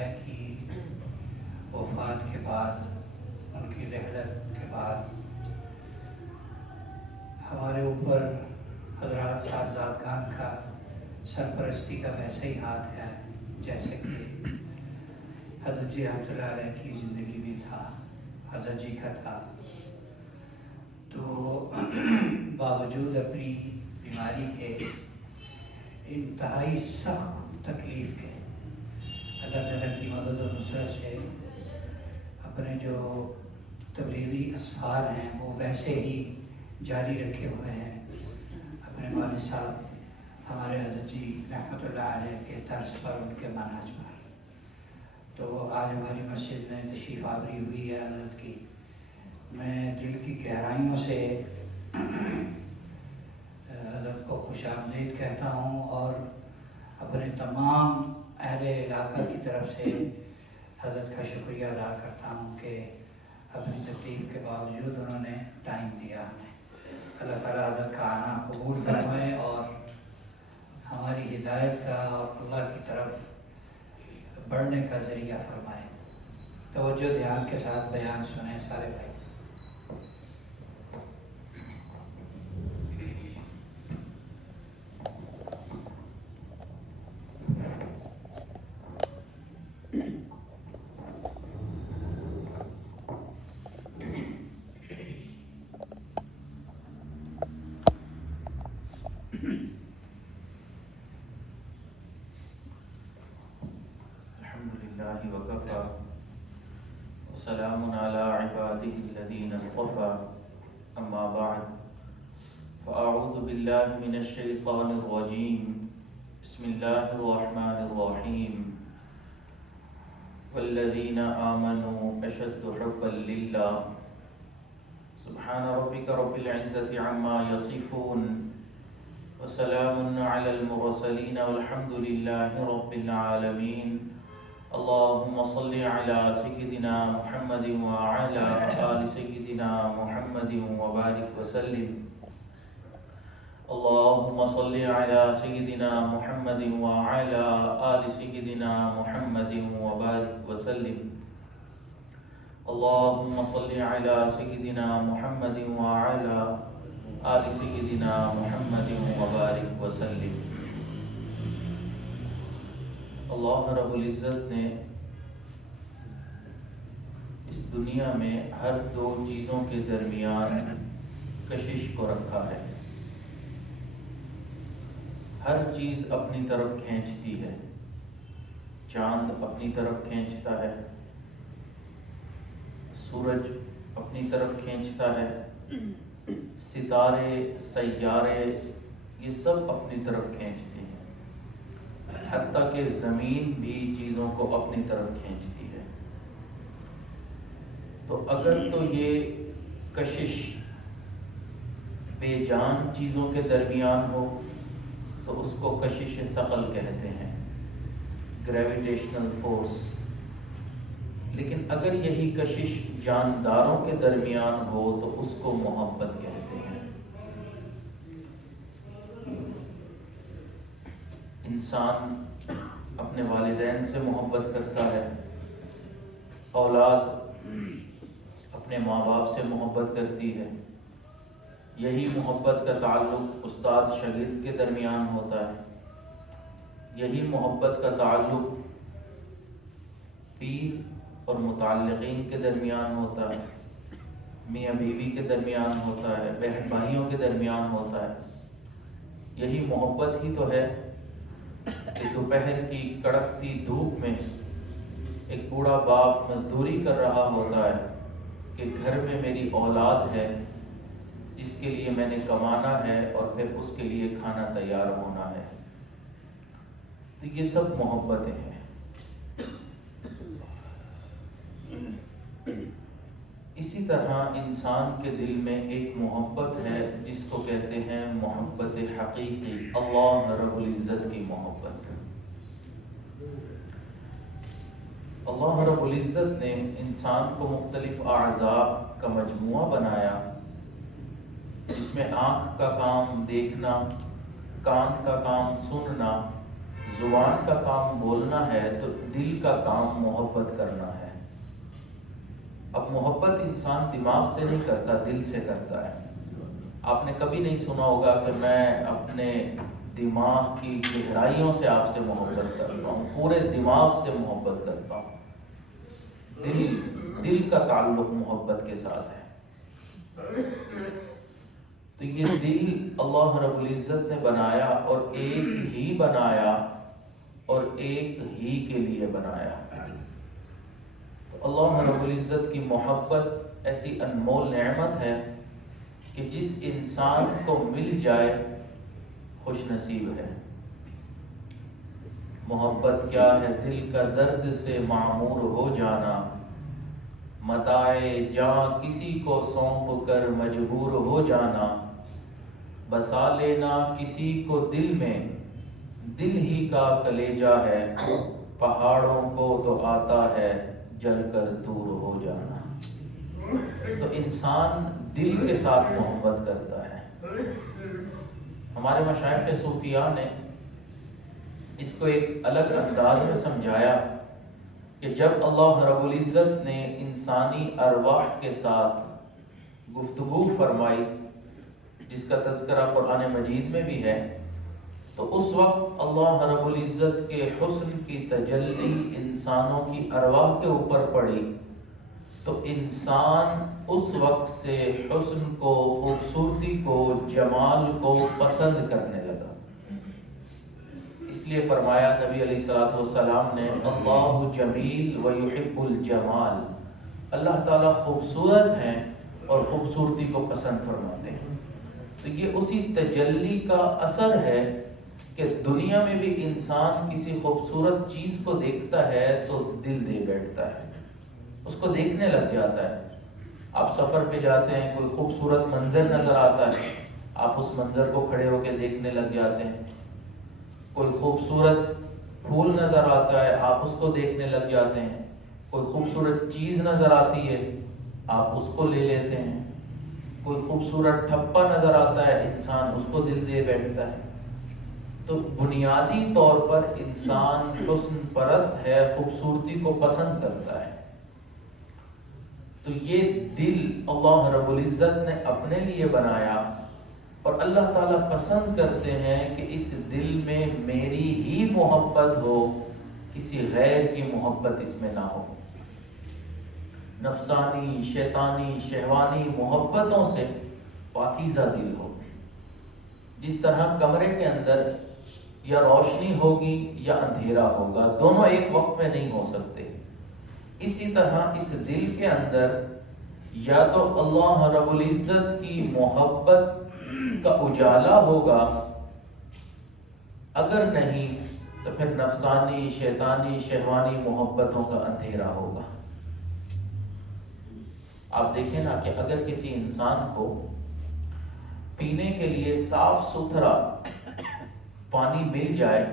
تعالی کی وفات کے بعد، ان کی رحلت کے بعد ہمارے اوپر حضرات صاحبزادگان کا سرپرستی کا ویسا ہی ہاتھ ہے جیسے کہ حضرت جی رحمۃ اللہ علیہ کی زندگی بھی تھا، حضرت جی کا تھا۔ تو باوجود اپنی بیماری کے، انتہائی سخت تکلیف کے، اللہ تعالیٰ کی مدد و نصرت سے اپنے جو تبلیغی اسفار ہیں وہ ویسے ہی جاری رکھے ہوئے ہیں، اپنے والد صاحب ہمارے حضرت جی رحمۃ اللہ علیہ کے طرز پر، ان کے منہج پر۔ تو آج ہماری مسجد میں تشریف آوری ہوئی ہے حضرت کی، میں دل کی گہرائیوں سے حضرت کو خوش آمدید کہتا ہوں، اور اپنے تمام اہل علاقہ کی طرف سے حضرت کا شکریہ ادا کرتا ہوں کہ اپنی تکلیف کے باوجود انہوں نے ٹائم دیا ہمیں۔ اللہ تعالیٰ حضرت کا آنا قبول فرمائے اور ہماری ہدایت کا اور اللہ کی طرف بڑھنے کا ذریعہ فرمائے۔ توجہ دھیان کے ساتھ بیان سنیں سارے بھائی۔ وكفى وسلام على عباده الذين اصطفى أما بعد فأعوذ بالله من الشيطان الرجيم بسم الله الرحمن الرحيم والذين آمنوا أشد حبا لله سبحان ربك رب العزة عما يصفون وسلام على المرسلين والحمد لله رب العالمين اللهم صل على سيدنا محمد وعلى آل سيدنا محمد وبارك وسلم اللهم صل على سيدنا محمد وعلى آل سيدنا محمد وبارك وسلم اللهم صل على سيدنا محمد وعلى آل سيدنا محمد وبارك وسلم۔ اللہ رب العزت نے اس دنیا میں ہر دو چیزوں کے درمیان کشش کو رکھا ہے۔ ہر چیز اپنی طرف کھینچتی ہے، چاند اپنی طرف کھینچتا ہے، سورج اپنی طرف کھینچتا ہے، ستارے، سیارے، یہ سب اپنی طرف کھینچتے ہیں، حتیٰ کہ زمین بھی چیزوں کو اپنی طرف کھینچتی ہے۔ تو اگر تو یہ کشش بے جان چیزوں کے درمیان ہو تو اس کو کشش ثقل کہتے ہیں، گریویٹیشنل فورس۔ لیکن اگر یہی کشش جانداروں کے درمیان ہو تو اس کو محبت کہتے ہیں۔ انسان اپنے والدین سے محبت کرتا ہے، اولاد اپنے ماں باپ سے محبت کرتی ہے، یہی محبت کا تعلق استاد شاگرد کے درمیان ہوتا ہے، یہی محبت کا تعلق پیر اور متعلقین کے درمیان ہوتا ہے، میاں بیوی کے درمیان ہوتا ہے، بہن بھائیوں کے درمیان ہوتا ہے۔ یہی محبت ہی تو ہے کہ دوپہر کی کڑکتی دھوپ میں ایک بوڑھا باپ مزدوری کر رہا ہوتا ہے کہ گھر میں میری اولاد ہے جس کے لیے میں نے کمانا ہے اور پھر اس کے لیے کھانا تیار ہونا ہے۔ تو یہ سب محبتیں ہیں۔ اسی طرح انسان کے دل میں ایک محبت ہے جس کو کہتے ہیں محبت حقیقی، اللہ رب العزت کی محبت۔ اللہ رب العزت نے انسان کو مختلف اعضاء کا مجموعہ بنایا جس میں آنکھ کا کام دیکھنا، کان کا کام سننا، زبان کا کام بولنا ہے تو دل کا کام محبت کرنا ہے۔ اب محبت انسان دماغ سے نہیں کرتا، دل سے کرتا ہے۔ آپ نے کبھی نہیں سنا ہوگا کہ میں اپنے دماغ کی گہرائیوں سے آپ سے محبت کرتا ہوں، پورے دماغ سے محبت کرتا ہوں۔ دل کا تعلق محبت کے ساتھ ہے۔ تو یہ دل اللہ رب العزت نے بنایا، اور ایک ہی بنایا اور ایک ہی کے لیے بنایا۔ تو اللہ رب العزت کی محبت ایسی انمول نعمت ہے کہ جس انسان کو مل جائے خوش نصیب ہے۔ محبت کیا ہے؟ دل کا درد سے معمور ہو جانا، متاع جاں کسی کو سونپ کر مجبور ہو جانا، بسا لینا کسی کو دل میں، دل ہی کا کلیجہ ہے، پہاڑوں کو تو آتا ہے جل کر دور ہو جانا۔ تو انسان دل کے ساتھ محبت کرتا ہے۔ ہمارے مشائخ صوفیاء نے اس کو ایک الگ انداز میں سمجھایا کہ جب اللہ رب العزت نے انسانی ارواح کے ساتھ گفتگو فرمائی، جس کا تذکرہ قرآن مجید میں بھی ہے، تو اس وقت اللہ رب العزت کے حسن کی تجلی انسانوں کی ارواح کے اوپر پڑی، تو انسان اس وقت سے حسن کو، خوبصورتی کو، جمال کو پسند کرنے لگا۔ اس لیے فرمایا نبی علیہ الصلوۃ والسلام نے، اللہ جمیل و یحب الجمال، اللہ تعالیٰ خوبصورت ہیں اور خوبصورتی کو پسند فرماتے ہیں۔ تو یہ اسی تجلی کا اثر ہے کہ دنیا میں بھی انسان کسی خوبصورت چیز کو دیکھتا ہے تو دل دے بیٹھتا ہے، اس کو دیکھنے لگ جاتا ہے۔ آپ سفر پہ جاتے ہیں، کوئی خوبصورت منظر نظر آتا ہے، آپ اس منظر کو کھڑے ہو کے دیکھنے لگ جاتے ہیں۔ کوئی خوبصورت پھول نظر آتا ہے، آپ اس کو دیکھنے لگ جاتے ہیں۔ کوئی خوبصورت چیز نظر آتی ہے، آپ اس کو لے لیتے ہیں۔ کوئی خوبصورت ٹھپا نظر آتا ہے، انسان اس کو دل دے بیٹھتا ہے۔ تو بنیادی طور پر انسان حسن پرست ہے، خوبصورتی کو پسند کرتا ہے۔ تو یہ دل اللہ رب العزت نے اپنے لیے بنایا، اور اللہ تعالیٰ پسند کرتے ہیں کہ اس دل میں میری ہی محبت ہو، کسی غیر کی محبت اس میں نہ ہو۔ نفسانی، شیطانی، شہوانی محبتوں سے پاکیزہ دل ہو۔ جس طرح کمرے کے اندر یا روشنی ہوگی یا اندھیرا ہوگا، دونوں ایک وقت میں نہیں ہو سکتے، اسی طرح اس دل کے اندر یا تو اللہ رب العزت کی محبت کا اجالا ہوگا، اگر نہیں تو پھر نفسانی، شیطانی، شہوانی محبتوں کا اندھیرا ہوگا۔ آپ دیکھیں نا کہ اگر کسی انسان کو پینے کے لیے صاف ستھرا پانی مل جائے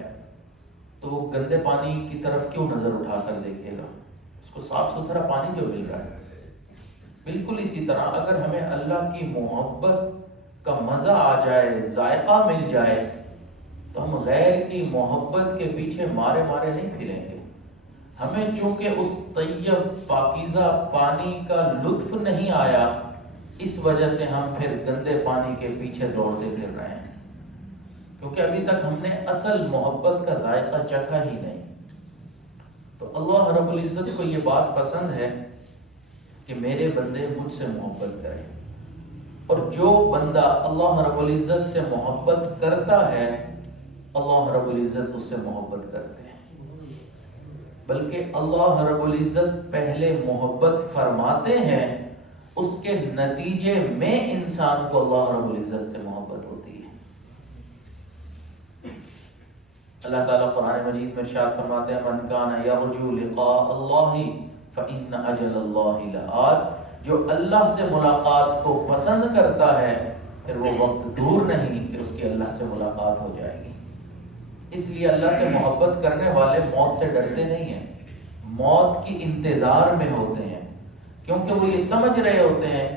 تو وہ گندے پانی کی طرف کیوں نظر اٹھا کر دیکھے گا؟ اس کو صاف ستھرا پانی جو مل رہا ہے۔ بالکل اسی طرح اگر ہمیں اللہ کی محبت کا مزہ آ جائے، ذائقہ مل جائے، تو ہم غیر کی محبت کے پیچھے مارے مارے نہیں پھریں گے۔ ہمیں چونکہ اس طیب پاکیزہ پانی کا لطف نہیں آیا، اس وجہ سے ہم پھر گندے پانی کے پیچھے دوڑتے پھر رہے ہیں، کیونکہ ابھی تک ہم نے اصل محبت کا ذائقہ چکھا ہی نہیں۔ تو اللہ رب العزت کو یہ بات پسند ہے کہ میرے بندے مجھ سے محبت کریں، اور جو بندہ اللہ رب العزت سے محبت کرتا ہے، اللہ رب العزت اس سے محبت کرتے ہیں۔ بلکہ اللہ رب العزت پہلے محبت فرماتے ہیں، اس کے نتیجے میں انسان کو اللہ رب العزت سے محبت ہوتی ہے۔ اللہ تعالیٰ قرآن مجید میں ارشاد فرماتے ہیں، من کان یرجو لقاء اللہ فإن اجل اللہ لآت، جو اللہ سے ملاقات کو پسند کرتا ہے، پھر وہ وقت دور نہیں کہ اس کی اللہ سے ملاقات ہو جائے گی۔ اس لیے اللہ سے محبت کرنے والے موت سے ڈرتے نہیں ہیں، موت کی انتظار میں ہوتے ہیں، کیونکہ وہ یہ سمجھ رہے ہوتے ہیں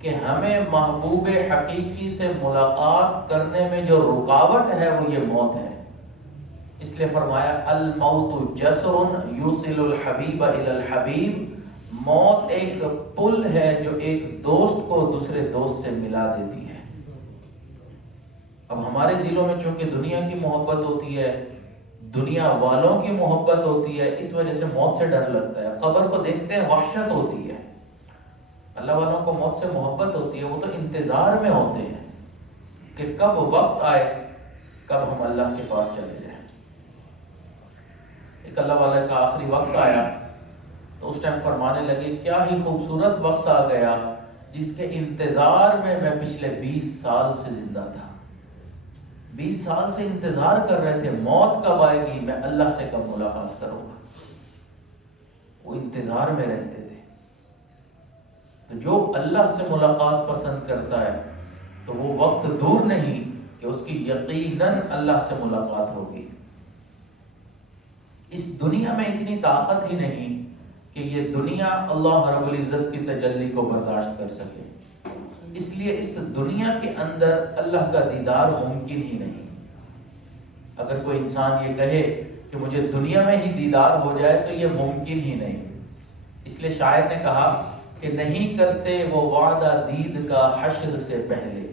کہ ہمیں محبوب حقیقی سے ملاقات کرنے میں جو رکاوٹ ہے وہ یہ موت ہے۔ اس لیے فرمایا الموت جسر یوصل الحبیب الی الحبیب، موت ایک پل ہے جو ایک دوست کو دوسرے دوست سے ملا دیتی ہے۔ اب ہمارے دلوں میں چونکہ دنیا کی محبت ہوتی ہے، دنیا والوں کی محبت ہوتی ہے، اس وجہ سے موت سے ڈر لگتا ہے۔ قبر کو دیکھتے ہیں وحشت ہوتی ہے، اللہ والوں کو موت سے محبت ہوتی ہے، وہ تو انتظار میں ہوتے ہیں کہ کب وقت آئے، کب ہم اللہ کے پاس چلے جائیں۔ ایک اللہ والے کا آخری وقت آیا تو اس ٹائم فرمانے لگے کیا ہی خوبصورت وقت آ گیا جس کے انتظار میں پچھلے 20 سال سے زندہ تھا۔ 20 سال سے انتظار کر رہے تھے موت کب آئے گی، میں اللہ سے کب ملاقات کروں گا، وہ انتظار میں رہتے تھے۔ تو جو اللہ سے ملاقات پسند کرتا ہے تو وہ وقت دور نہیں کہ اس کی یقیناً اللہ سے ملاقات ہوگی۔ اس دنیا میں اتنی طاقت ہی نہیں کہ یہ دنیا اللہ رب العزت کی تجلی کو برداشت کر سکے، اس لیے اس دنیا کے اندر اللہ کا دیدار ممکن ہی نہیں۔ اگر کوئی انسان یہ کہے کہ مجھے دنیا میں ہی دیدار ہو جائے تو یہ ممکن ہی نہیں۔ اس لیے شاعر نے کہا کہ نہیں کرتے وہ وعدہ دید کا حشر سے پہلے،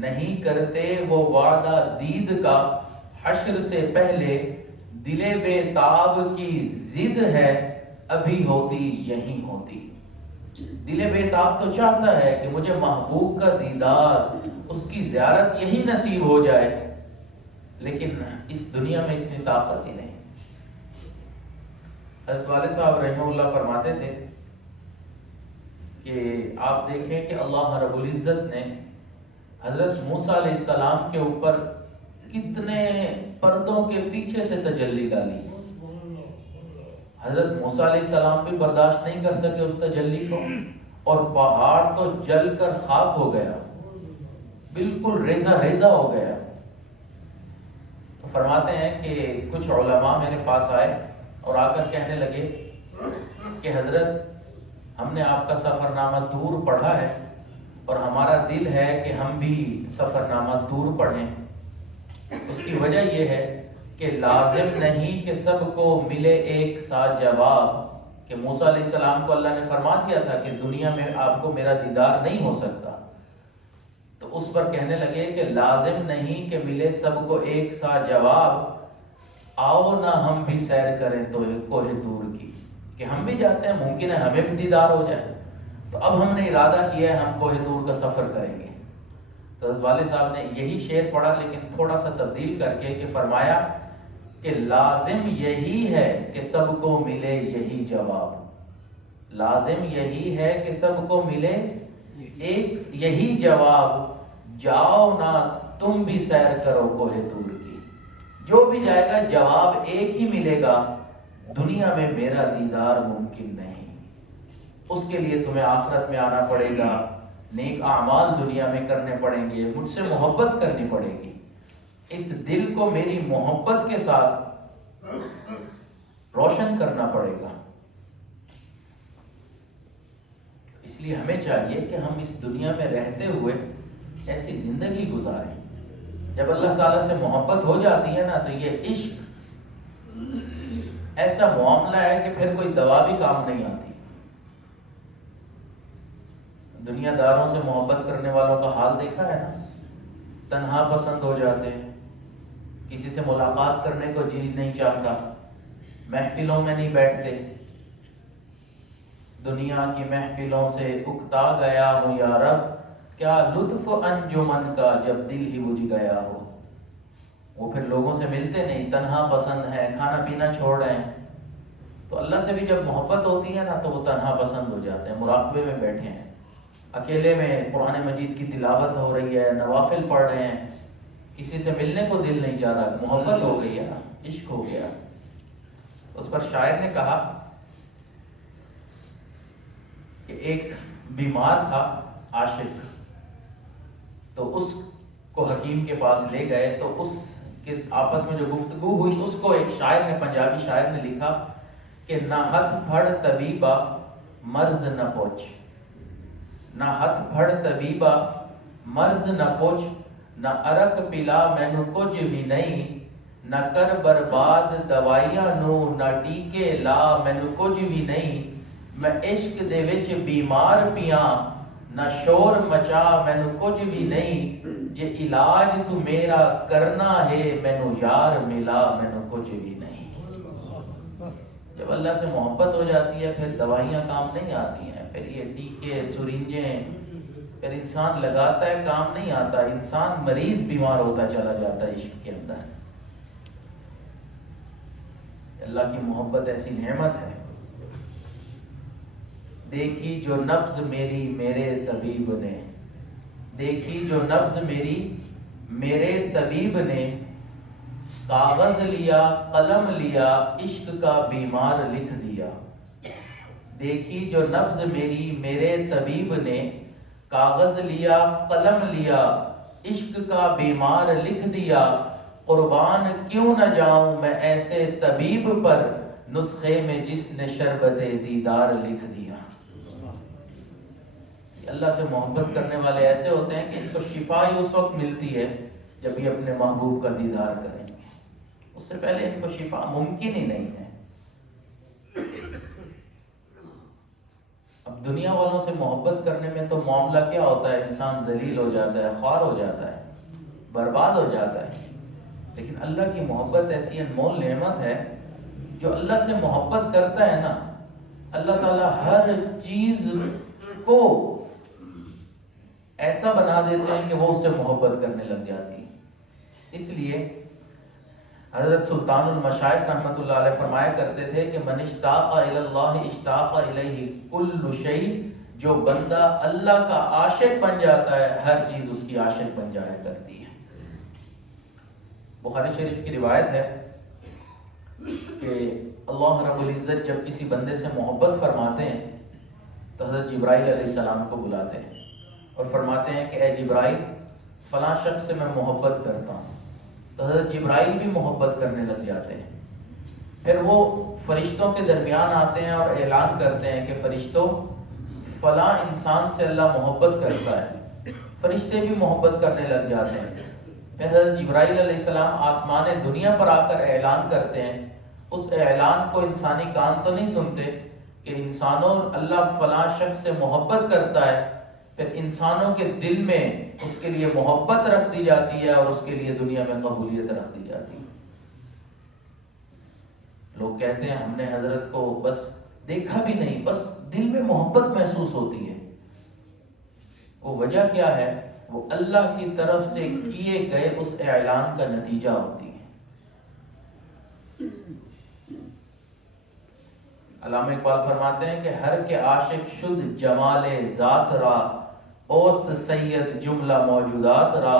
نہیں کرتے وہ وعدہ دید کا حشر سے پہلے، دل بے تاب کی ضد ہے ابھی ہوتی یہیں ہوتی۔ دل بے تاب تو چاہتا ہے کہ مجھے محبوب کا دیدار، اس کی زیارت یہی نصیب ہو جائے، لیکن اس دنیا میں اتنی طاقت ہی نہیں۔ حضرت والد صاحب رحمہ اللہ فرماتے تھے کہ آپ دیکھیں کہ اللہ رب العزت نے حضرت موسیٰ علیہ السلام کے اوپر کتنے پردوں کے پیچھے سے تجلی ڈالی۔ حضرت موسیٰ علیہ السلام بھی برداشت نہیں کر سکے اس تجلی کو، اور پہاڑ تو جل کر خاک ہو گیا، بالکل ریزہ ریزہ ہو گیا۔ تو فرماتے ہیں کہ کچھ علماء میرے پاس آئے اور آ کر کہنے لگے کہ حضرت ہم نے آپ کا سفر نامہ دور پڑھا ہے اور ہمارا دل ہے کہ ہم بھی سفر نامہ دور پڑھیں۔ اس کی وجہ یہ ہے کہ لازم نہیں کہ سب کو ملے ایک سا جواب، کہ موسیٰ علیہ السلام کو اللہ نے فرما دیا تھا کہ دنیا میں آپ کو میرا دیدار نہیں ہو سکتا، تو اس پر کہنے لگے کہ لازم نہیں کہ ملے سب کو ایک سا جواب، آؤ نہ ہم بھی سیر کریں تو کوہ طور کی، کہ ہم بھی جاتے ہیں، ممکن ہے ہمیں بھی دیدار ہو جائے۔ تو اب ہم نے ارادہ کیا ہے ہم کوہ طور کا سفر کریں گے۔ تو والد صاحب نے یہی شعر پڑھا لیکن تھوڑا سا تبدیل کر کے کہ فرمایا کہ لازم یہی ہے کہ سب کو ملے یہی جواب، لازم یہی ہے کہ سب کو ملے ایک یہی جواب، جاؤ نہ تم بھی سیر کرو کوہ طور کی۔ جو بھی جائے گا جواب ایک ہی ملے گا، دنیا میں میرا دیدار ممکن نہیں، اس کے لیے تمہیں آخرت میں آنا پڑے گا، نیک اعمال دنیا میں کرنے پڑیں گے، مجھ سے محبت کرنی پڑے گی، اس دل کو میری محبت کے ساتھ روشن کرنا پڑے گا۔ اس لیے ہمیں چاہیے کہ ہم اس دنیا میں رہتے ہوئے ایسی زندگی گزاریں۔ جب اللہ تعالیٰ سے محبت ہو جاتی ہے نا تو یہ عشق ایسا معاملہ ہے کہ پھر کوئی دوا بھی کام نہیں آتی۔ دنیا داروں سے محبت کرنے والوں کا حال دیکھا ہے نا، تنہا پسند ہو جاتے ہیں، کسی سے ملاقات کرنے کو جی نہیں چاہتا، محفلوں میں نہیں بیٹھتے، دنیا کی محفلوں سے اکتا گیا ہوں یا رب، کیا لطف انجمن کا جب دل ہی بجھ گیا ہو۔ وہ پھر لوگوں سے ملتے نہیں، تنہا پسند ہے، کھانا پینا چھوڑ رہے ہیں۔ تو اللہ سے بھی جب محبت ہوتی ہے نا تو وہ تنہا پسند ہو جاتے ہیں، مراقبے میں بیٹھے ہیں، اکیلے میں قرآن مجید کی تلاوت ہو رہی ہے، نوافل پڑھ رہے ہیں، کسی سے ملنے کو دل نہیں چاہ رہا، محبت ہو گئی ہے نا، عشق ہو گیا۔ اس پر شاعر نے کہا کہ ایک بیمار تھا عاشق، تو اس کو حکیم کے پاس لے گئے، تو اس کے آپس میں جو گفتگو ہوئی اس کو ایک شاعر نے، پنجابی شاعر نے لکھا کہ نہ ہتھ پھڑ طبیبا مرض نہ پوچھ، نہ ہتھ پھڑ طبیبا مرض نہ پوچھ، نہ عرق پلا مینو کچھ بھی نہیں، نہ کر برباد دوائیاں نو نہ ٹیکے لا مینوں کچھ بھی نہیں میں عشق دے وچ بیمار پیاں نہ شور مچا مینوں کچھ بھی نہیں جے علاج تو میرا کرنا ہے مینوں یار ملا مینوں کچھ بھی نہیں۔ جب اللہ سے محبت ہو جاتی ہے پھر دوائیاں کام نہیں آتی ہیں، پھر یہ ٹیکے سرنجیں پھر انسان لگاتا ہے کام نہیں آتا، انسان مریض بیمار ہوتا چلا جاتا ہے عشق کے اندر۔ اللہ کی محبت ایسی نعمت ہے۔ دیکھی جو نبض میری میرے طبیب نے، دیکھی جو نبض میری میرے طبیب نے، کاغذ لیا قلم لیا عشق کا بیمار لکھ دیا۔ دیکھی جو نبض میری میرے طبیب نے، کاغذ لیا قلم لیا عشق کا بیمار لکھ دیا۔ قربان کیوں نہ جاؤں میں ایسے طبیب پر، نسخے میں جس نے شربت دیدار لکھ دیا۔ اللہ سے محبت کرنے والے ایسے ہوتے ہیں کہ ان کو شفا ہی اس وقت ملتی ہے جب یہ اپنے محبوب کا دیدار کریں گے، اس سے پہلے ان کو شفا ممکن ہی نہیں ہے۔ اب دنیا والوں سے محبت کرنے میں تو معاملہ کیا ہوتا ہے، انسان ذلیل ہو جاتا ہے، خوار ہو جاتا ہے، برباد ہو جاتا ہے۔ لیکن اللہ کی محبت ایسی انمول نعمت ہے، جو اللہ سے محبت کرتا ہے نا، اللہ تعالیٰ ہر چیز کو ایسا بنا دیتے ہیں کہ وہ اس سے محبت کرنے لگ جاتی ہے۔ اس لیے حضرت سلطان المشائخ رحمۃ اللہ علیہ فرمایا کرتے تھے کہ من اشتاق الی اللہ اشتاق الیہ کل شیء، جو بندہ اللہ کا عاشق بن جاتا ہے ہر چیز اس کی عاشق بن جایا کرتی ہے۔ بخاری شریف کی روایت ہے کہ اللہ رب العزت جب کسی بندے سے محبت فرماتے ہیں تو حضرت جبرائیل علیہ السلام کو بلاتے ہیں اور فرماتے ہیں کہ اے جبرائیل فلاں شخص سے میں محبت کرتا ہوں، تو حضرت جبرائیل بھی محبت کرنے لگ جاتے ہیں۔ پھر وہ فرشتوں کے درمیان آتے ہیں اور اعلان کرتے ہیں کہ فرشتوں فلاں انسان سے اللہ محبت کرتا ہے، فرشتے بھی محبت کرنے لگ جاتے ہیں۔ پھر حضرت جبرائیل علیہ السلام آسمان دنیا پر آ کر اعلان کرتے ہیں، اس اعلان کو انسانی کان تو نہیں سنتے کہ انسانوں اللہ فلاں شخص سے محبت کرتا ہے، پھر انسانوں کے دل میں اس کے لیے محبت رکھ دی جاتی ہے اور اس کے لیے دنیا میں قبولیت رکھ دی جاتی ہے۔ لوگ کہتے ہیں ہم نے حضرت کو بس دیکھا بھی نہیں، بس دل میں محبت محسوس ہوتی ہے۔ وہ وجہ کیا ہے؟ وہ اللہ کی طرف سے کیے گئے اس اعلان کا نتیجہ ہوتی ہے۔ علامہ اقبال فرماتے ہیں کہ ہر کے عاشق شد جمال ذات را، اوست سید جملہ موجودات را۔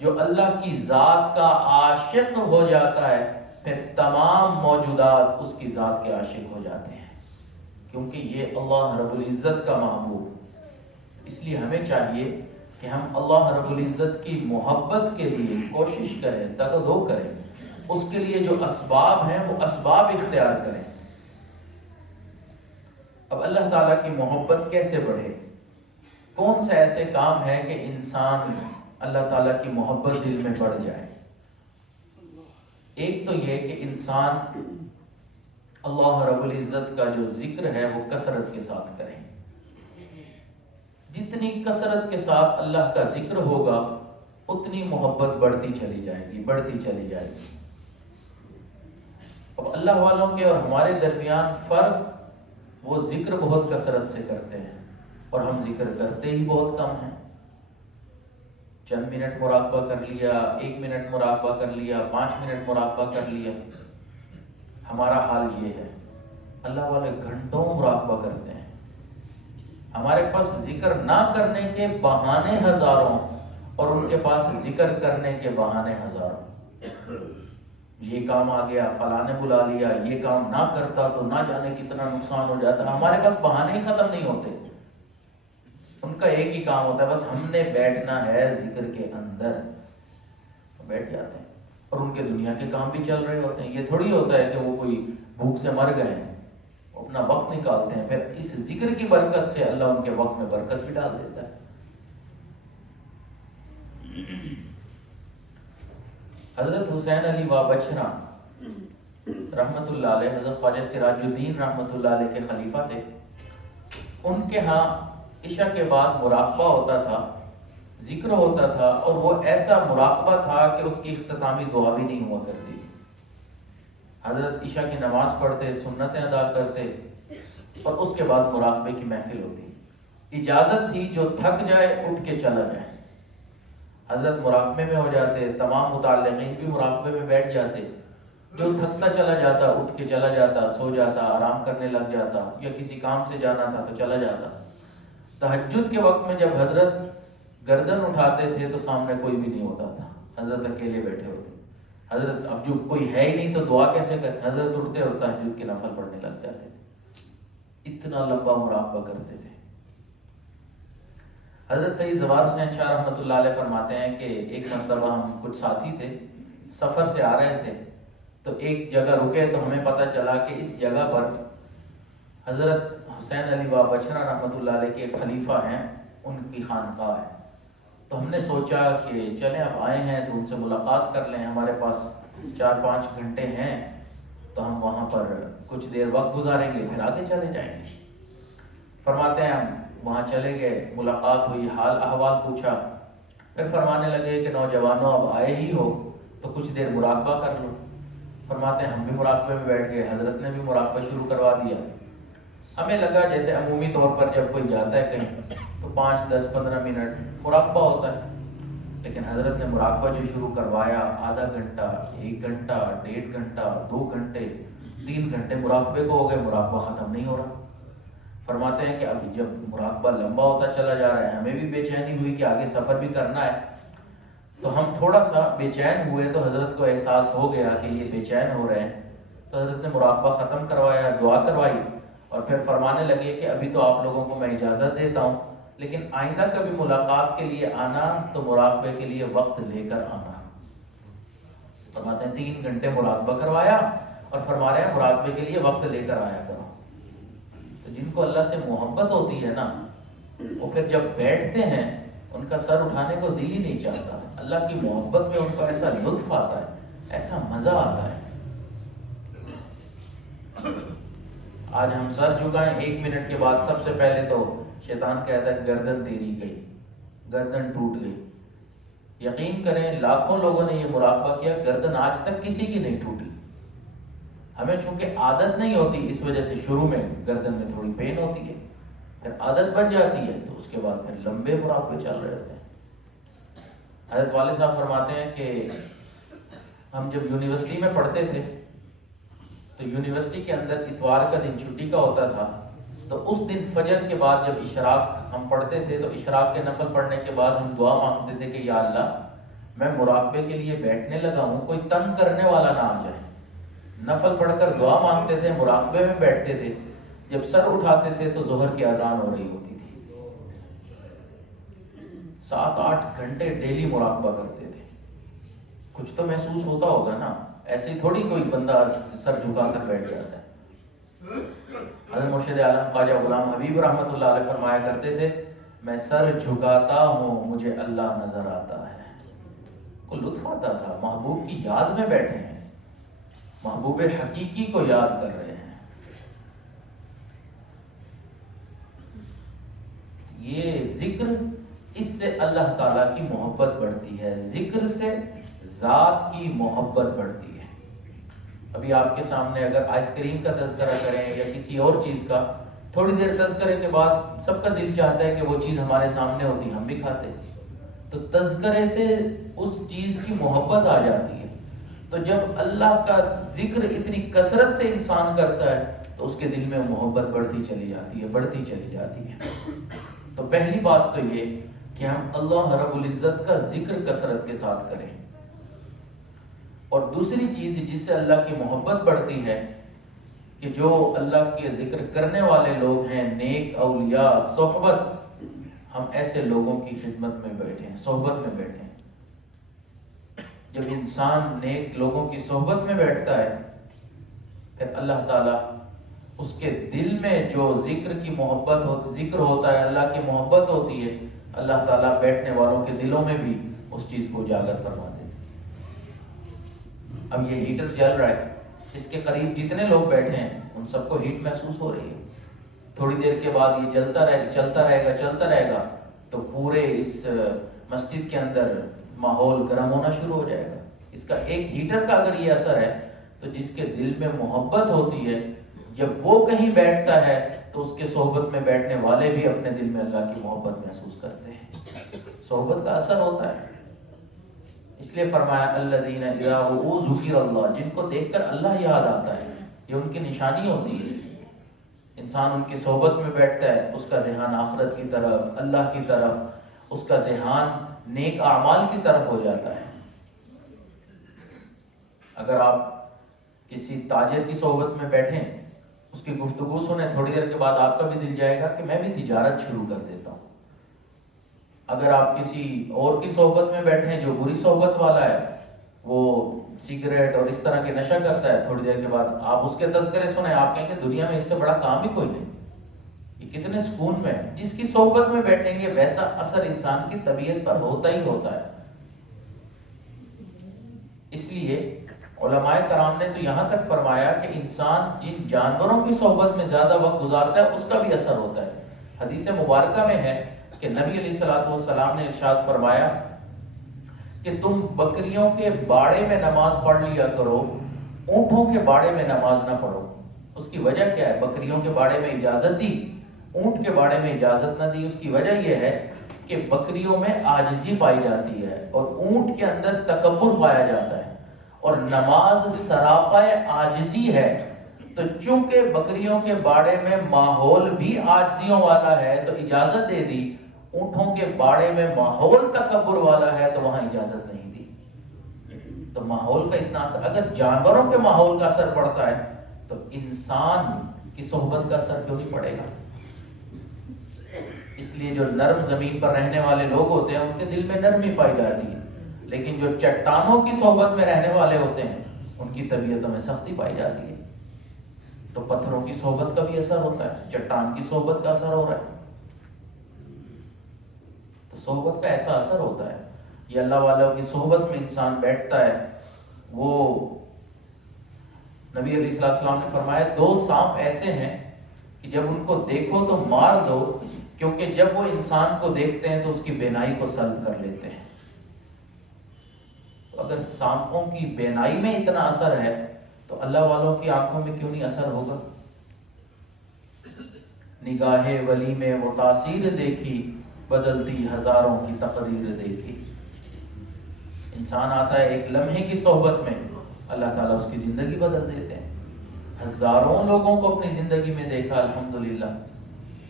جو اللہ کی ذات کا عاشق ہو جاتا ہے پھر تمام موجودات اس کی ذات کے عاشق ہو جاتے ہیں، کیونکہ یہ اللہ رب العزت کا محبوب۔ اس لیے ہمیں چاہیے کہ ہم اللہ رب العزت کی محبت کے لیے کوشش کریں، تگ و دو کریں، اس کے لیے جو اسباب ہیں وہ اسباب اختیار کریں۔ اب اللہ تعالیٰ کی محبت کیسے بڑھے؟ کون سے ایسے کام ہے کہ انسان اللہ تعالیٰ کی محبت دل میں بڑھ جائے؟ ایک تو یہ کہ انسان اللہ رب العزت کا جو ذکر ہے وہ کثرت کے ساتھ کرے۔ جتنی کثرت کے ساتھ اللہ کا ذکر ہوگا اتنی محبت بڑھتی چلی جائے گی، بڑھتی چلی جائے گی۔ اب اللہ والوں کے اور ہمارے درمیان فرق، وہ ذکر بہت کثرت سے کرتے ہیں اور ہم ذکر کرتے ہی بہت کم ہیں۔ چند منٹ مراقبہ کر لیا، 1 منٹ مراقبہ کر لیا، 5 منٹ مراقبہ کر لیا، ہمارا حال یہ ہے۔ اللہ والے گھنٹوں مراقبہ کرتے ہیں، ہمارے پاس ذکر نہ کرنے کے بہانے ہزاروں اور ان کے پاس ذکر کرنے کے بہانے ہزاروں۔ یہ کام آ گیا، فلاں نے بلا لیا، یہ کام نہ کرتا تو نہ جانے کتنا نقصان ہو جاتا۔ ہمارے پاس بہانے ہی ختم نہیں ہوتے، ان کا ایک ہی کام ہوتا ہے، بس ہم نے بیٹھنا ہے ذکر کے اندر، بیٹھ جاتے ہیں اور ان کے دنیا کے کام بھی چل رہے ہوتے ہیں۔ یہ تھوڑی ہوتا ہے کہ وہ کوئی بھوک سے مر گئے ہیں، وہ اپنا وقت نکالتے ہیں، پھر اس ذکر کی برکت سے اللہ ان کے وقت میں برکت بھی ڈال دیتا ہے۔ حضرت حسین علی وابچرا رحمۃ اللہ علیہ، حضرت خواجہ سراج الدین رحمۃ اللہ علیہ کے خلیفہ تھے. ان کے ہاں عشاء کے بعد مراقبہ ہوتا تھا، ذکر ہوتا تھا، اور وہ ایسا مراقبہ تھا کہ اس کی اختتامی دعا بھی نہیں ہوا کرتی. حضرت عشاء کی نماز پڑھتے، سنتیں ادا کرتے، اور اس کے بعد مراقبے کی محفل ہوتی. اجازت تھی جو تھک جائے اٹھ کے چلا جائے. حضرت مراقبے میں ہو جاتے، تمام متعلقین بھی مراقبے میں بیٹھ جاتے. جو تھکتا چلا جاتا اٹھ کے چلا جاتا، سو جاتا، آرام کرنے لگ جاتا، یا کسی کام سے جانا تھا تو چلا جاتا. تہجد کے وقت میں جب حضرت گردن اٹھاتے تھے تو سامنے کوئی بھی نہیں ہوتا تھا، حضرت اکیلے بیٹھے ہوتے. حضرت اب جو کوئی ہے ہی نہیں تو دعا کیسے کر، حضرت اٹھتے اور تہجد کے نفل پڑھنے لگ جاتے تھے. اتنا لمبا مراقبہ کرتے تھے. حضرت سید زوار حسین شاہ رحمۃ اللہ علیہ فرماتے ہیں کہ ایک مرتبہ ہم کچھ ساتھی تھے، سفر سے آ رہے تھے، تو ایک جگہ رکے تو ہمیں پتہ چلا کہ اس جگہ پر حضرت حسین علی وابچرا رحمۃ اللہ علیہ کے ایک خلیفہ ہیں، ان کی خانقاہ ہے. تو ہم نے سوچا کہ چلیں اب آئے ہیں تو ان سے ملاقات کر لیں، ہمارے پاس 4-5 گھنٹے ہیں تو ہم وہاں پر کچھ دیر وقت گزاریں گے، پھر آگے چلے جائیں گے. فرماتے ہیں ہم وہاں چلے گئے، ملاقات ہوئی، حال احوال پوچھا. پھر فرمانے لگے کہ نوجوانوں اب آئے ہی ہو تو کچھ دیر مراقبہ کر لو. فرماتے ہیں ہم بھی مراقبے میں بیٹھ گئے، حضرت نے بھی مراقبہ شروع کروا دیا. ہمیں لگا جیسے عمومی طور پر جب کوئی جاتا ہے کہیں تو 5-10-15 منٹ مراقبہ ہوتا ہے، لیکن حضرت نے مراقبہ جو شروع کروایا، آدھا گھنٹہ، 1 گھنٹہ، 1.5 گھنٹہ، 2 گھنٹے، 3 گھنٹے مراقبے کو ہو گئے، مراقبہ ختم نہیں ہو رہا. فرماتے ہیں کہ اب جب مراقبہ لمبا ہوتا چلا جا رہا ہے، ہمیں بھی بے چینی ہوئی کہ آگے سفر بھی کرنا ہے. تو ہم تھوڑا سا بے چین ہوئے تو حضرت کو احساس ہو گیا کہ یہ بے چین ہو رہے ہیں. تو حضرت نے مراقبہ ختم کروایا، دعا کروائی، اور پھر فرمانے لگے کہ ابھی تو آپ لوگوں کو میں اجازت دیتا ہوں، لیکن آئندہ کبھی ملاقات کے لیے آنا تو مراقبے کے لیے وقت لے کر آنا. فرماتے ہیں 3 گھنٹے مراقبہ کروایا اور فرما رہے ہیں مراقبے کے لیے وقت لے کر آیا کرو. تو جن کو اللہ سے محبت ہوتی ہے نا، وہ پھر جب بیٹھتے ہیں ان کا سر اٹھانے کو دل ہی نہیں چاہتا. اللہ کی محبت میں ان کو ایسا لطف آتا ہے، ایسا مزہ آتا ہے. آج ہم سر جھکائیں 1 منٹ کے بعد سب سے پہلے تو شیطان کہتا ہے گردن تیری گئی، گردن ٹوٹ گئی. یقین کریں لاکھوں لوگوں نے یہ مراقبہ کیا، گردن آج تک کسی کی نہیں ٹوٹی. ہمیں چونکہ عادت نہیں ہوتی اس وجہ سے شروع میں گردن میں تھوڑی پین ہوتی ہے، پھر عادت بن جاتی ہے تو اس کے بعد پھر لمبے مراقبے چل رہے ہوتے ہیں. حضرت والد صاحب فرماتے ہیں کہ ہم جب یونیورسٹی میں پڑھتے تھے تو یونیورسٹی کے اندر اتوار کا دن چھٹی کا ہوتا تھا. تو اس دن فجر کے بعد جب اشراق ہم پڑھتے تھے تو اشراق کے نفل پڑھنے کے بعد ہم دعا مانگتے تھے کہ یا اللہ میں مراقبے کے لیے بیٹھنے لگا ہوں، کوئی تنگ کرنے والا نہ آ جائے. نفل پڑھ کر دعا مانگتے تھے، مراقبے میں بیٹھتے تھے. جب سر اٹھاتے تھے تو ظہر کی اذان ہو رہی ہوتی تھی. 7-8 گھنٹے ڈیلی مراقبہ کرتے تھے. کچھ تو محسوس ہوتا ہوگا نا، ایسے ہی تھوڑی کوئی بندہ سر جھکا کر بیٹھ جاتا ہے. حضرت مرشد عالم خواجہ غلام حبیب رحمۃ اللہ علیہ فرمایا کرتے تھے میں سر جھکاتا ہوں مجھے اللہ نظر آتا ہے. کو لطف آتا تھا، محبوب کی یاد میں بیٹھے ہیں، محبوب حقیقی کو یاد کر رہے ہیں. یہ ذکر، اس سے اللہ تعالیٰ کی محبت بڑھتی ہے، ذکر سے ذات کی محبت بڑھتی ہے. ابھی آپ کے سامنے اگر آئس کریم کا تذکرہ کریں یا کسی اور چیز کا، تھوڑی دیر تذکرے کے بعد سب کا دل چاہتا ہے کہ وہ چیز ہمارے سامنے ہوتی، ہم بھی کھاتے. تو تذکرے سے اس چیز کی محبت آ جاتی ہے. تو جب اللہ کا ذکر اتنی کثرت سے انسان کرتا ہے تو اس کے دل میں محبت بڑھتی چلی جاتی ہے، بڑھتی چلی جاتی ہے. تو پہلی بات تو یہ کہ ہم اللہ رب العزت کا ذکر کثرت کے ساتھ کریں. اور دوسری چیز جس سے اللہ کی محبت بڑھتی ہے کہ جو اللہ کے ذکر کرنے والے لوگ ہیں، نیک اولیاء، صحبت، ہم ایسے لوگوں کی خدمت میں بیٹھیں، صحبت میں بیٹھیں. جب انسان نیک لوگوں کی صحبت میں بیٹھتا ہے پھر اللہ تعالیٰ اس کے دل میں جو ذکر کی محبت ذکر ہوتا ہے، اللہ کی محبت ہوتی ہے، اللہ تعالیٰ بیٹھنے والوں کے دلوں میں بھی اس چیز کو اجاگر فرما دیتے. اب یہ ہیٹر جل رہا ہے، اس کے قریب جتنے لوگ بیٹھے ہیں ان سب کو ہیٹ محسوس ہو رہی ہے، تھوڑی دیر کے بعد یہ چلتا رہے گا تو پورے اس مسجد کے اندر ماحول گرم ہونا شروع ہو جائے گا۔ اس کا ایک ہیٹر کا اگر یہ اثر ہے تو جس کے دل میں محبت ہوتی ہے، جب وہ کہیں بیٹھتا ہے تو اس کے صحبت میں بیٹھنے والے بھی اپنے دل میں اللہ کی محبت محسوس کرتے ہیں۔ صحبت کا اثر ہوتا ہے، اس لیے فرمایا الذین اذا رؤوا ذکر اللہ، جن کو دیکھ کر اللہ یاد آتا ہے، یہ ان کی نشانی ہوتی ہے۔ انسان ان کی صحبت میں بیٹھتا ہے، اس کا دھیان آخرت کی طرف، اللہ کی طرف، اس کا دھیان نیک اعمال کی طرف ہو جاتا ہے۔ اگر آپ کسی تاجر کی صحبت میں بیٹھیں، اس کی گفتگو سنیں، تھوڑی دیر کے بعد آپ کا بھی دل جائے گا کہ میں بھی تجارت شروع کر دیتا ہوں۔ اگر آپ کسی اور کی صحبت میں بیٹھیں جو بری صحبت والا ہے، وہ سگریٹ اور اس طرح کے نشہ کرتا ہے، تھوڑی دیر کے بعد آپ اس کے تذکرے سنیں، آپ کہیں گے دنیا میں اس سے بڑا کام ہی کوئی نہیں، یہ کتنے سکون میں ہے۔ جس کی صحبت میں بیٹھیں گے ویسا اثر انسان کی طبیعت پر ہوتا ہی ہوتا ہے۔ اس لیے علماء کرام نے تو یہاں تک فرمایا کہ انسان جن جانوروں کی صحبت میں زیادہ وقت گزارتا ہے اس کا بھی اثر ہوتا ہے۔ حدیث مبارکہ میں ہے کہ نبی علیہ الصلوۃ نے ارشاد فرمایا کہ تم بکریوں کے باڑے میں نماز پڑھ لیا کرو، اونٹوں کے باڑے میں نماز نہ پڑھو۔ اس کی وجہ کیا ہے؟ بکریوں کے باڑے میں اجازت دی، اونٹ کے باڑے میں اجازت نہ دی۔ اس کی وجہ یہ ہے کہ بکریوں میں عاجزی پائی جاتی ہے اور اونٹ کے اندر تکبر پایا جاتا ہے، اور نماز سراپائے عاجزی ہے۔ تو چونکہ بکریوں کے باڑے میں ماحول بھی عاجزیوں والا ہے تو اجازت دے دی، اونٹوں کے باڑے میں ماحول تکبر والا ہے تو وہاں اجازت نہیں دی۔ تو ماحول کا اتنا اثر، اگر جانوروں کے ماحول کا اثر پڑتا ہے تو انسان کی صحبت کا اثر کیوں نہیں پڑے گا؟ اس لیے جو نرم زمین پر رہنے والے لوگ ہوتے ہیں ان کے دل میں نرمی پائی جاتی ہے، لیکن جو چٹانوں کی صحبت میں رہنے والے ہوتے ہیں ان کی طبیعتوں میں سختی پائی جاتی ہے۔ تو پتھروں کی صحبت کا بھی اثر ہوتا ہے، چٹان کی صحبت کا اثر ہو رہا ہے۔ تو صحبت کا ایسا اثر ہوتا ہے۔ یہ اللہ والوں کی صحبت میں انسان بیٹھتا ہے، وہ نبی علیہ السلام نے فرمایا 2 سانپ ایسے ہیں کہ جب ان کو دیکھو تو مار دو، کیونکہ جب وہ انسان کو دیکھتے ہیں تو اس کی بینائی کو سلب کر لیتے ہیں۔ تو اگر سانپوں کی بینائی میں اتنا اثر ہے تو اللہ والوں کی آنکھوں میں کیوں نہیں اثر ہوگا؟ نگاہ ولی میں وہ تاثیر دیکھی، بدلتی ہزاروں کی تقدیر دیکھی۔ انسان آتا ہے ایک لمحے کی صحبت میں، اللہ تعالیٰ اس کی زندگی بدل دیتے ہیں۔ ہزاروں لوگوں کو اپنی زندگی میں دیکھا الحمدللہ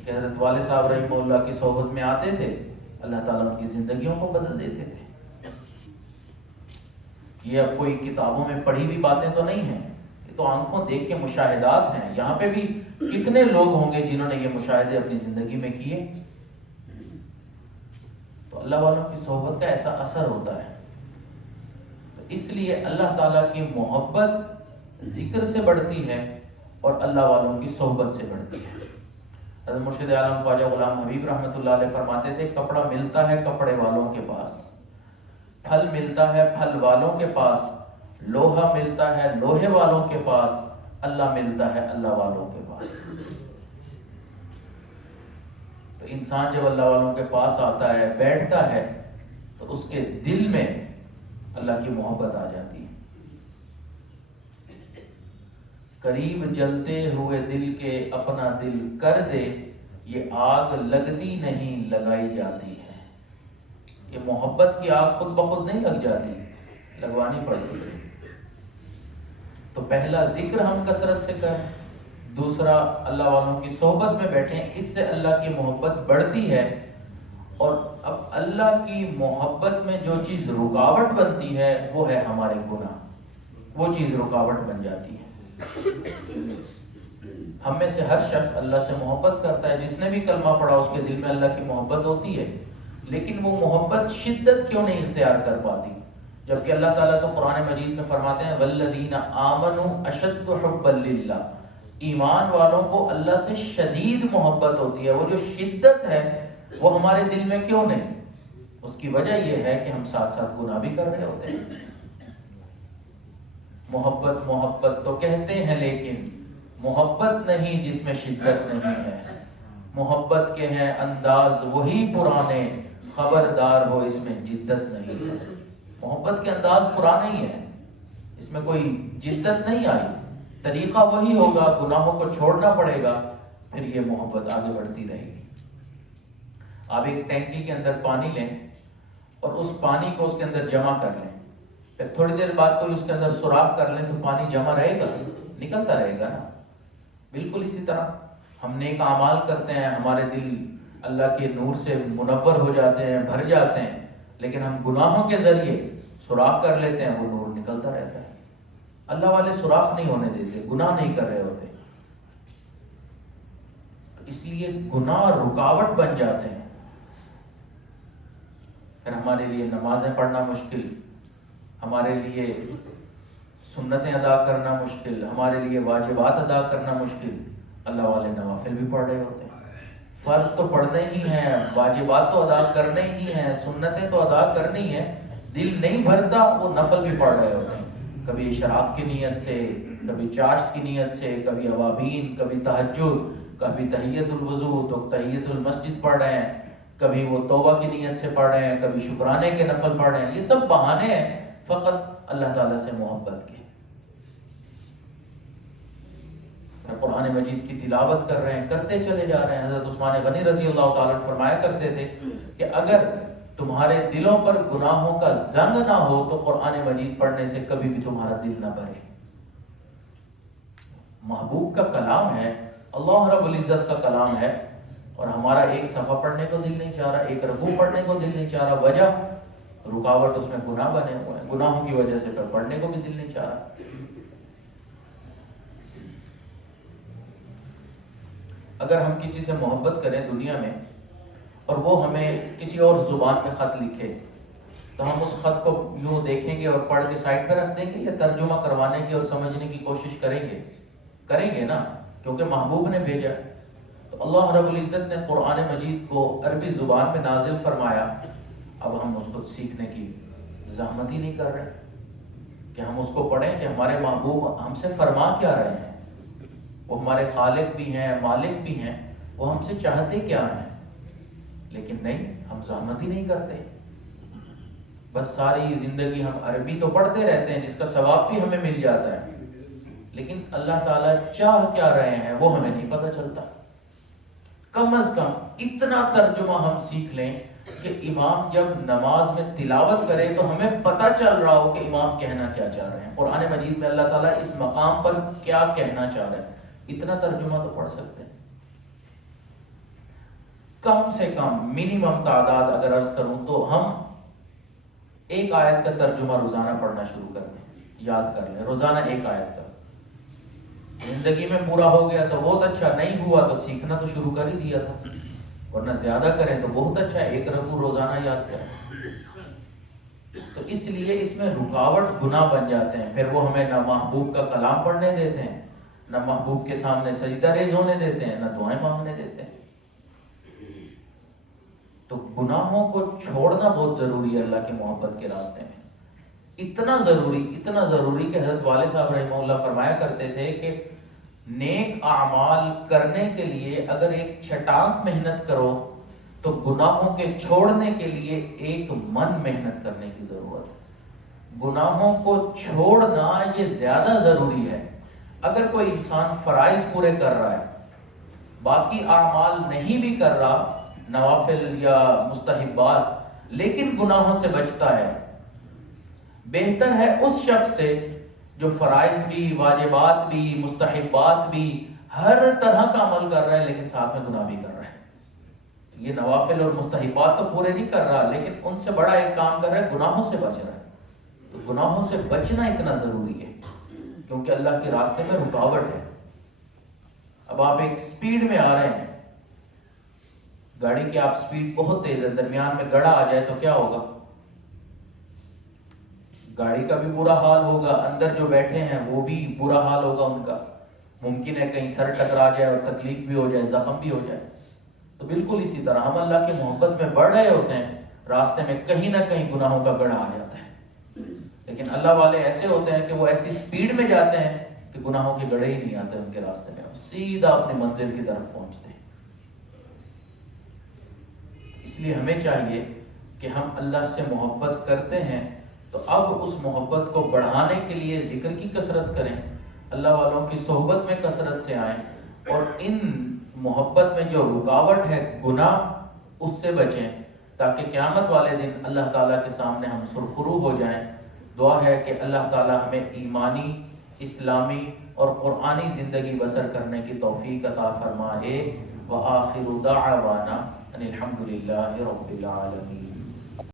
کہ حضرت والد صاحب رحمہ اللہ کی صحبت میں آتے تھے، اللہ تعالیٰ ان کی زندگیوں کو بدل دیتے تھے۔ یہ اب کوئی کتابوں میں پڑھی ہوئی باتیں تو نہیں ہیں، یہ تو آنکھوں دیکھ کے مشاہدات ہیں۔ یہاں پہ بھی کتنے لوگ ہوں گے جنہوں نے یہ مشاہدے اپنی زندگی میں کیے۔ تو اللہ والوں کی صحبت کا ایسا اثر ہوتا ہے۔ تو اس لیے اللہ تعالیٰ کی محبت ذکر سے بڑھتی ہے اور اللہ والوں کی صحبت سے بڑھتی ہے۔ حضرت مرشد عالم خواجہ غلام حبیب رحمۃ اللہ علیہ فرماتے تھے کپڑا ملتا ہے کپڑے والوں کے پاس، پھل ملتا ہے پھل والوں کے پاس، لوہا ملتا ہے لوہے والوں کے پاس، اللہ ملتا ہے اللہ والوں کے پاس۔ تو انسان جب اللہ والوں کے پاس آتا ہے، بیٹھتا ہے، تو اس کے دل میں اللہ کی محبت آ جاتی ہے۔ قریب جلتے ہوئے دل کے اپنا دل کر دے، یہ آگ لگتی نہیں لگائی جاتی ہے۔ یہ محبت کی آگ خود بخود نہیں لگ جاتی، لگوانی پڑتی ہے۔ تو پہلا ذکر ہم کثرت سے کریں، دوسرا اللہ والوں کی صحبت میں بیٹھیں، اس سے اللہ کی محبت بڑھتی ہے۔ اور اب اللہ کی محبت میں جو چیز رکاوٹ بنتی ہے وہ ہے ہمارے گناہ، وہ چیز رکاوٹ بن جاتی ہے۔ ہم میں سے ہر شخص اللہ سے محبت کرتا ہے، جس نے بھی کلمہ پڑھا اس کے دل میں اللہ کی محبت ہوتی ہے، لیکن وہ محبت شدت کیوں نہیں اختیار کر پاتی؟ جبکہ اللہ تعالیٰ تو قرآن مجید میں فرماتے ہیں والذین آمنوا اشد حبا للہ، ایمان والوں کو اللہ سے شدید محبت ہوتی ہے۔ وہ جو شدت ہے وہ ہمارے دل میں کیوں نہیں؟ اس کی وجہ یہ ہے کہ ہم ساتھ ساتھ گناہ بھی کر رہے ہوتے ہیں۔ محبت محبت تو کہتے ہیں لیکن محبت نہیں جس میں شدت نہیں ہے. محبت کے ہیں انداز وہی پرانے، خبردار ہو اس میں جدت نہیں ہے. محبت کے انداز پرانے ہی ہیں، اس میں کوئی جدت نہیں آئی. طریقہ وہی ہوگا، گناہوں کو چھوڑنا پڑے گا، پھر یہ محبت آگے بڑھتی رہے گی. آپ ایک ٹینکی کے اندر پانی لیں اور اس پانی کو اس کے اندر جمع کر لیں، پھر تھوڑی دیر بعد کوئی اس کے اندر سوراخ کر لیں تو پانی جمع رہے گا، نکلتا رہے گا نا. بالکل اسی طرح ہم نیک اعمال کرتے ہیں، ہمارے دل اللہ کے نور سے منور ہو جاتے ہیں، بھر جاتے ہیں، لیکن ہم گناہوں کے ذریعے سوراخ کر لیتے ہیں، وہ نور نکلتا رہتا ہے. اللہ والے سوراخ نہیں ہونے دیتے، گناہ نہیں کر رہے ہوتے. اس لیے گناہ رکاوٹ بن جاتے ہیں. پھر ہمارے لیے نمازیں پڑھنا مشکل، ہمارے لیے سنتیں ادا کرنا مشکل، ہمارے لیے واجبات ادا کرنا مشکل. اللہ والے نوافل بھی پڑھ رہے ہوتے ہیں. فرض تو پڑھنے ہی ہیں، واجبات تو ادا کرنے ہی ہیں، سنتیں تو ادا کرنی ہیں، دل نہیں بھرتا، وہ نفل بھی پڑھ رہے ہوتے ہیں. کبھی اشراق کی نیت سے، کبھی چاشت کی نیت سے، کبھی اوابین، کبھی تہجد، کبھی تحیت الوضو تو تحیت المسجد پڑھ رہے ہیں، کبھی وہ توبہ کی نیت سے پڑھ رہے ہیں، کبھی شکرانے کے نفل پڑھ رہے ہیں. یہ سب بہانے ہیں فقط اللہ تعالیٰ سے محبت کے. قرآن مجید کی تلاوت کر رہے ہیں، کرتے چلے جا رہے ہیں. حضرت عثمان غنی رضی اللہ تعالیٰ عنہ فرمایا کرتے تھے کہ اگر تمہارے دلوں پر گناہوں کا زنگ نہ ہو تو قرآن مجید پڑھنے سے کبھی بھی تمہارا دل نہ بھرے. محبوب کا کلام ہے، اللہ رب العزت کا کلام ہے، اور ہمارا ایک صفحہ پڑھنے کو دل نہیں چاہ رہا، ایک رکوع پڑھنے کو دل نہیں چاہ رہا. وجہ رکاوٹ اس میں گناہ بنے ہوئے ہیں، گناہوں کی وجہ سے پھر پڑھنے کو بھی دل نہیں چاہ رہا. اگر ہم کسی سے محبت کریں دنیا میں اور وہ ہمیں کسی اور زبان میں خط لکھے تو ہم اس خط کو یوں دیکھیں گے اور پڑھ کے سائڈ پہ رکھ دیں گے، یا ترجمہ کروانے کی اور سمجھنے کی کوشش کریں گے نا، کیونکہ محبوب نے بھیجا. تو اللہ رب العزت نے قرآن مجید کو عربی زبان میں نازل فرمایا. اب ہم اس کو سیکھنے کی زحمت ہی نہیں کر رہے کہ ہم اس کو پڑھیں کہ ہمارے محبوب ہم سے فرما کیا رہے ہیں. وہ ہمارے خالق بھی ہیں، مالک بھی ہیں، وہ ہم سے چاہتے کیا ہیں. لیکن نہیں، ہم زحمت ہی نہیں کرتے. بس ساری زندگی ہم عربی تو پڑھتے رہتے ہیں جس کا ثواب بھی ہمیں مل جاتا ہے، لیکن اللہ تعالیٰ چاہ کیا رہے ہیں وہ ہمیں نہیں پتہ چلتا. کم از کم اتنا ترجمہ ہم سیکھ لیں کہ امام جب نماز میں تلاوت کرے تو ہمیں پتہ چل رہا ہو کہ امام کہنا کیا چاہ رہے ہیں، قرآن مجید میں اللہ تعالیٰ اس مقام پر کیا کہنا چاہ رہے ہیں. اتنا ترجمہ تو پڑھ سکتے ہیں. کم سے کم منیمم تعداد اگر عرض کروں تو ہم ایک آیت کا ترجمہ روزانہ پڑھنا شروع کر دیں. یاد کر لیں روزانہ ایک آیت کا. زندگی میں پورا ہو گیا تو بہت اچھا، نہیں ہوا تو سیکھنا تو شروع کر ہی دیا تھا، ورنہ زیادہ کریں تو بہت اچھا ہے. ایک رکوع روزانہ یاد کریں. تو اس لیے اس میں رکاوٹ گناہ بن جاتے ہیں. پھر وہ ہمیں نہ محبوب کا کلام پڑھنے دیتے ہیں، نہ محبوب کے سامنے سجدہ ریز ہونے دیتے ہیں، نہ دعائیں مانگنے دیتے ہیں. تو گناہوں کو چھوڑنا بہت ضروری ہے اللہ کی محبت کے راستے میں. اتنا ضروری کہ حضرت والد صاحب رحمہ اللہ فرمایا کرتے تھے کہ نیک اعمال کرنے کے لیے اگر ایک چھٹانک محنت کرو تو گناہوں کے چھوڑنے کے لیے ایک من محنت کرنے کی ضرورت ہے. گناہوں کو چھوڑنا یہ زیادہ ضروری ہے. اگر کوئی انسان فرائض پورے کر رہا ہے، باقی اعمال نہیں بھی کر رہا، نوافل یا مستحبات، لیکن گناہوں سے بچتا ہے، بہتر ہے اس شخص سے جو فرائض بھی، واجبات بھی، مستحبات بھی، ہر طرح کا عمل کر رہا ہے لیکن ساتھ میں گناہ بھی کر رہا ہے. یہ نوافل اور مستحبات تو پورے نہیں کر رہا لیکن ان سے بڑا ایک کام کر رہا ہے، گناہوں سے بچ رہا ہے. تو گناہوں سے بچنا اتنا ضروری ہے کیونکہ اللہ کے راستے میں رکاوٹ ہے. اب آپ ایک سپیڈ میں آ رہے ہیں، گاڑی کی آپ سپیڈ بہت تیز ہے، درمیان میں گڑھا آ جائے تو کیا ہوگا؟ گاڑی کا بھی برا حال ہوگا، اندر جو بیٹھے ہیں وہ بھی برا حال ہوگا ان کا. ممکن ہے کہیں سر ٹکرا جائے اور تکلیف بھی ہو جائے، زخم بھی ہو جائے. تو بالکل اسی طرح ہم اللہ کی محبت میں بڑھ رہے ہوتے ہیں، راستے میں کہیں نہ کہیں گناہوں کا گڑھا آ جاتا ہے. لیکن اللہ والے ایسے ہوتے ہیں کہ وہ ایسی سپیڈ میں جاتے ہیں کہ گناہوں کے گڑھے ہی نہیں آتے ان کے راستے میں، سیدھا اپنی منزل کی طرف پہنچتے ہیں۔ اس لیے ہمیں چاہیے کہ ہم اللہ سے محبت کرتے ہیں تو اب اس محبت کو بڑھانے کے لیے ذکر کی کثرت کریں، اللہ والوں کی صحبت میں کثرت سے آئیں، اور ان محبت میں جو رکاوٹ ہے گناہ، اس سے بچیں، تاکہ قیامت والے دن اللہ تعالیٰ کے سامنے ہم سرخرو ہو جائیں۔ دعا ہے کہ اللہ تعالیٰ ہمیں ایمانی، اسلامی اور قرآنی زندگی بسر کرنے کی توفیق عطا فرمائے۔ وآخر دعوانا ان الحمد للہ رب العالمین۔